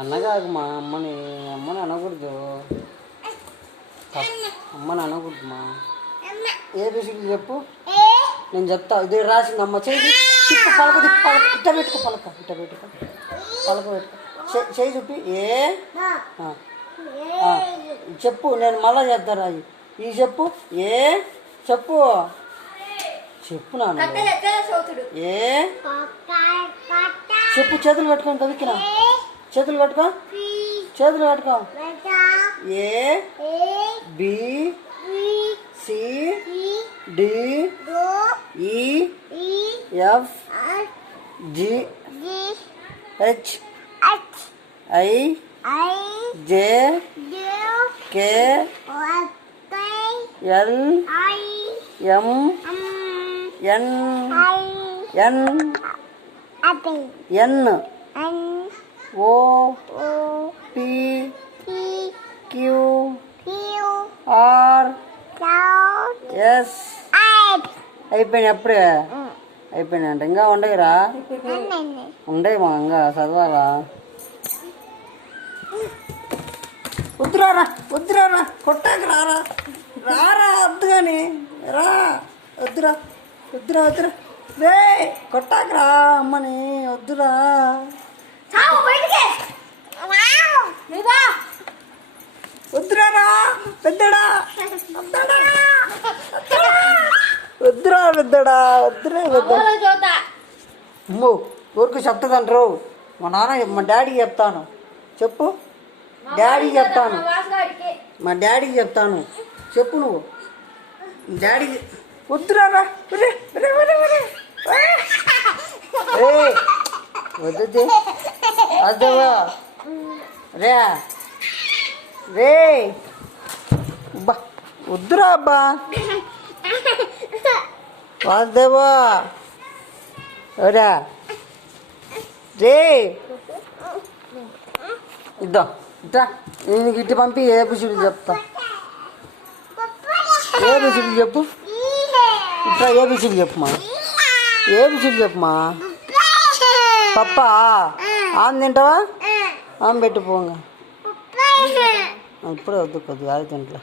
అన్నగాకు మా అమ్మని అనకూడదు. అమ్మని అనకూడదు మా. ఏబిసిడి చెప్పు, నేను చెప్తా. ఇది రాసింది అమ్మ. చేయి తిప్పు, పలక తిప్పు, పలక ఇట్ట పెట్టుకో, పలక ఇట్ట పెట్టుకో, పలక పెట్టుకో. చేయి చూపి. చెప్పు, నేను మళ్ళా చెప్తాను. అది ఇది చెప్పు. చెప్పు చెప్పు నాన్న. చెప్పు. చేతులు పెట్టుకొని కవికినా, చేతులు పెట్టుకో, చేతులు పెట్టుకో. B C D E F G H I J K L M N N O P Q R S. అయిపోయినాయి అప్పుడే. అయిపోయినాయి అంటే ఇంకా ఉండయిరా, ఉండయి మా. ఇంకా చదవాలా? వద్దురారా, వద్దురారా, కొట్టాక రారా, రారా, వద్దు కానీ రా. వద్దురా, వద్దురా, వద్దురా రే, కొట్టాక రా అమ్మని. వద్దురా, వద్దురారా పెద్దడా, వద్దురా పెద్దడా, వద్దురా పెద్ద. అమ్మో ఊరికి చెప్తుందంటారు. మా నాన్న మా డాడీకి చెప్తాను. చెప్పు, డాడీకి చెప్తాను, మా డాడీకి చెప్తాను. చెప్పు నువ్వు డాడీకి. వద్దురారా, వద్దు అద్దవా రే రే. అబ్బా వద్దురా అబ్బా, వద్దేవా రా రే. ఇద్దా ఇట్లా నేను ఇటు పంపి ఏబిసిడి చెప్తా. ఏబిసిడి చెప్పు. ఇట్లా ఏబిసిడి చెప్పుమా, ఏబిసిడి చెప్పుమా. పప్ప ఆమె తింటావా? ఆమె పెట్టు పోంగా. ఇప్పుడే వద్దు, కొద్దిగా అది తింటా.